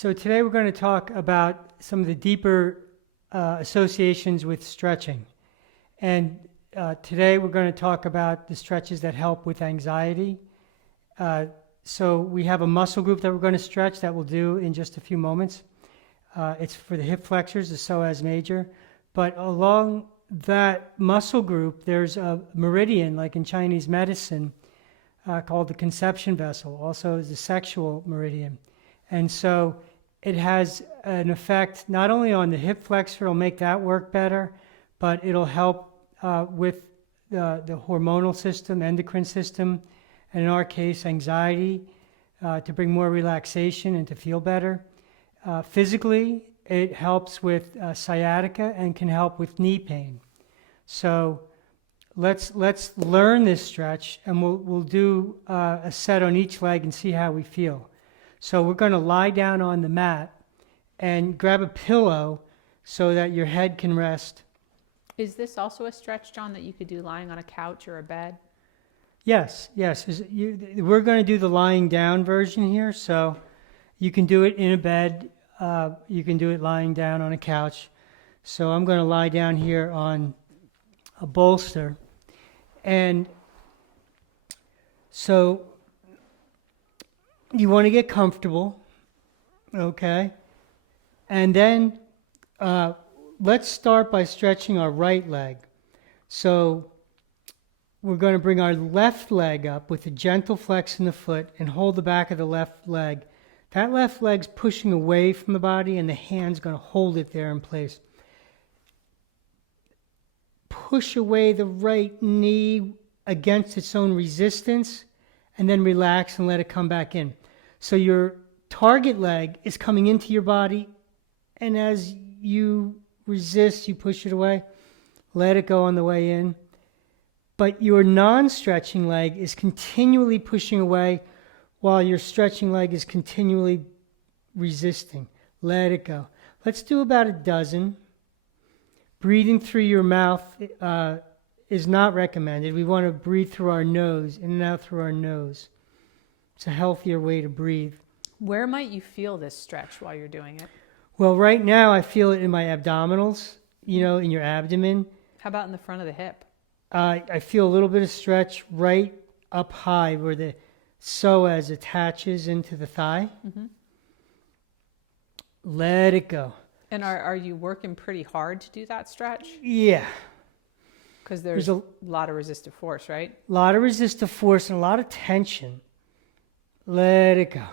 So today we're going to talk about some of the deeper associations with stretching. And today we're going to talk about the stretches that help with anxiety. So we have a muscle group that we're going to stretch that we'll do in just a few moments. It's for the hip flexors, the psoas major. But along that muscle group, there's a meridian, like in Chinese medicine, called the conception vessel, also the sexual meridian. And so it has an effect not only on the hip flexor, it'll make that work better, but it'll help with the hormonal system, endocrine system, and in our case, anxiety, to bring more relaxation and to feel better. Physically, it helps with sciatica and can help with knee pain. So let's learn this stretch, and we'll do a set on each leg and see how we feel. So we're going to lie down on the mat and grab a pillow so that your head can rest. Is this also a stretch, John, that you could do lying on a couch or a bed? Yes. We're going to do the lying down version here, so you can do it in a bed. You can do it lying down on a couch. So I'm going to lie down here on a bolster. And so you want to get comfortable, okay? And then let's start by stretching our right leg. So we're going to bring our left leg up with a gentle flex in the foot and hold the back of the left leg. That left leg's pushing away from the body, and the hand's going to hold it there in place. Push away the right knee against its own resistance, and then relax and let it come back in. So your target leg is coming into your body, and as you resist, you push it away, let it go on the way in. But your non-stretching leg is continually pushing away while your stretching leg is continually resisting. Let it go. Let's do about a dozen. Breathing through your mouth is not recommended. We want to breathe through our nose, in and out through our nose. It's a healthier way to breathe. Where might you feel this stretch while you're doing it? Well, right now I feel it in my abdominals, in your abdomen. How about in the front of the hip? I feel a little bit of stretch right up high where the psoas attaches into the thigh. Mm-hmm. Let it go. And are you working pretty hard to do that stretch? Yeah. Because there's a lot of resistive force, right? A lot of resistive force and a lot of tension. Let it go.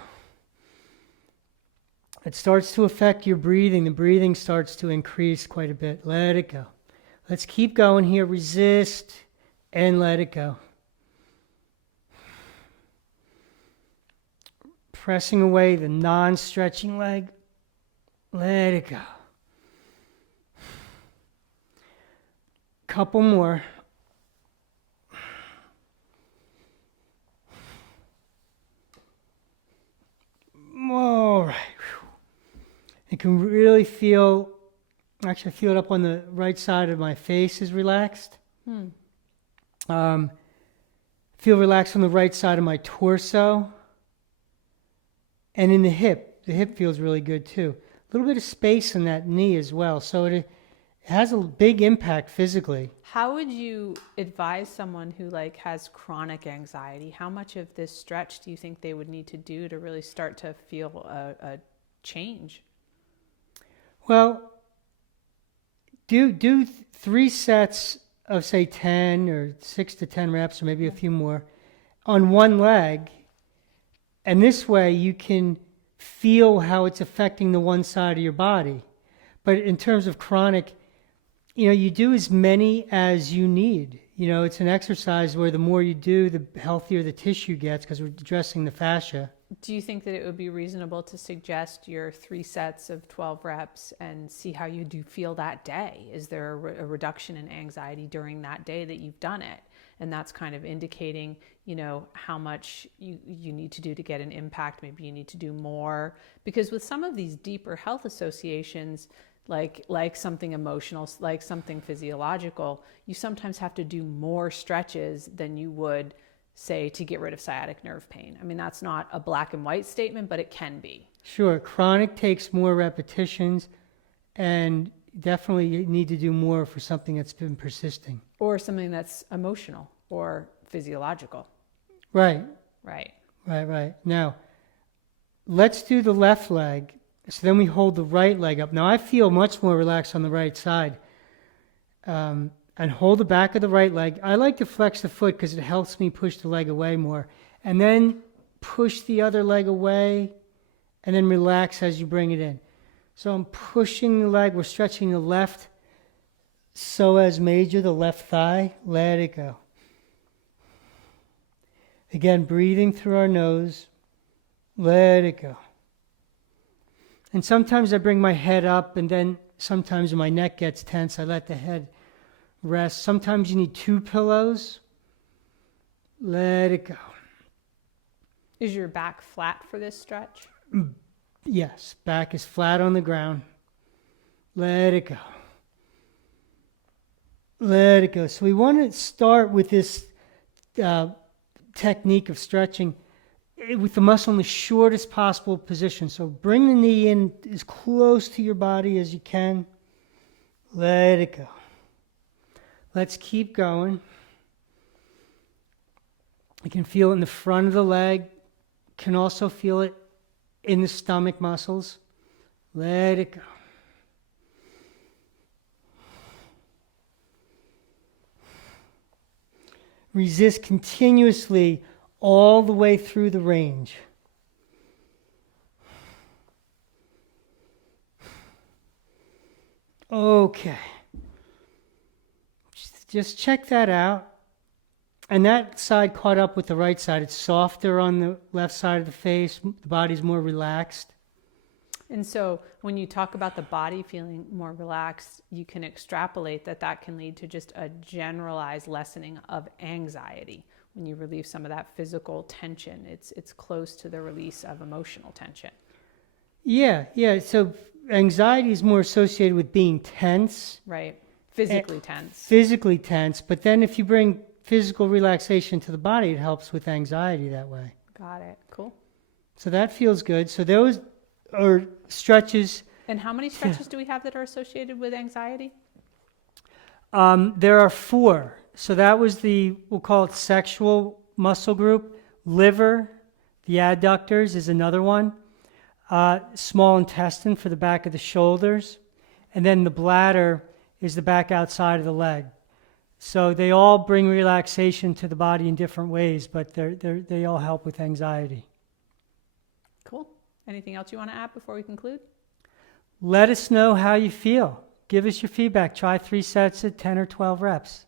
It starts to affect your breathing. The breathing starts to increase quite a bit. Let it go. Let's keep going here. Resist and let it go. Pressing away the non-stretching leg. Let it go. Couple more. All right. You can really feel, actually I feel it up on the right side of my face is relaxed. Feel relaxed on the right side of my torso. And in the hip feels really good too. A little bit of space in that knee as well. So it has a big impact physically. How would you advise someone who has chronic anxiety? How much of this stretch do you think they would need to do to really start to feel a change? Well, do 3 sets of say 10 or 6 to 10 reps or maybe a few more on one leg. And this way you can feel how it's affecting the one side of your body. But in terms of chronic, you do as many as you need. It's an exercise where the more you do, the healthier the tissue gets because we're addressing the fascia. Do you think that it would be reasonable to suggest your 3 sets of 12 reps and see how you do feel that day? Is there a reduction in anxiety during that day that you've done it? And that's kind of indicating, how much you need to do to get an impact. Maybe you need to do more. Because with some of these deeper health associations, like something emotional, like something physiological, you sometimes have to do more stretches than you would say to get rid of sciatic nerve pain. I mean, that's not a black and white statement, but it can be. Sure, chronic takes more repetitions, and definitely you need to do more for something that's been persisting. Or something that's emotional or physiological. Right, Right. right. Now, let's do the left leg. So then we hold the right leg up. Now, I feel much more relaxed on the right side. And hold the back of the right leg. I like to flex the foot because it helps me push the leg away more. And then push the other leg away, and then relax as you bring it in. So I'm pushing the leg. We're stretching the left psoas major, the left thigh. Let it go. Again, breathing through our nose. Let it go. And sometimes I bring my head up, and then sometimes when my neck gets tense, I let the head rest. Sometimes you need 2 pillows. Let it go. Is your back flat for this stretch? Yes, back is flat on the ground. Let it go. Let it go. So we want to start with this technique of stretching with the muscle in the shortest possible position. So bring the knee in as close to your body as you can. Let it go. Let's keep going. You can feel it in the front of the leg. Can also feel it in the stomach muscles. Let it go. Resist continuously all the way through the range. Okay. Just check that out. And that side caught up with the right side. It's softer on the left side of the face. The body's more relaxed. And so when you talk about the body feeling more relaxed, you can extrapolate that can lead to just a generalized lessening of anxiety. When you relieve some of that physical tension, it's close to the release of emotional tension. Yeah. So anxiety is more associated with being tense. Right. Physically tense. Physically tense. But then if you bring physical relaxation to the body, it helps with anxiety that way. Got it. Cool. So that feels good. So those are stretches. And how many stretches do we have that are associated with anxiety? There are 4. So that was we'll call it sexual muscle group. Liver, the adductors is another one. Small intestine for the back of the shoulders. And then the bladder is the back outside of the leg. So they all bring relaxation to the body in different ways, but they all help with anxiety. Cool. Anything else you want to add before we conclude? Let us know how you feel. Give us your feedback. Try 3 sets at 10 or 12 reps.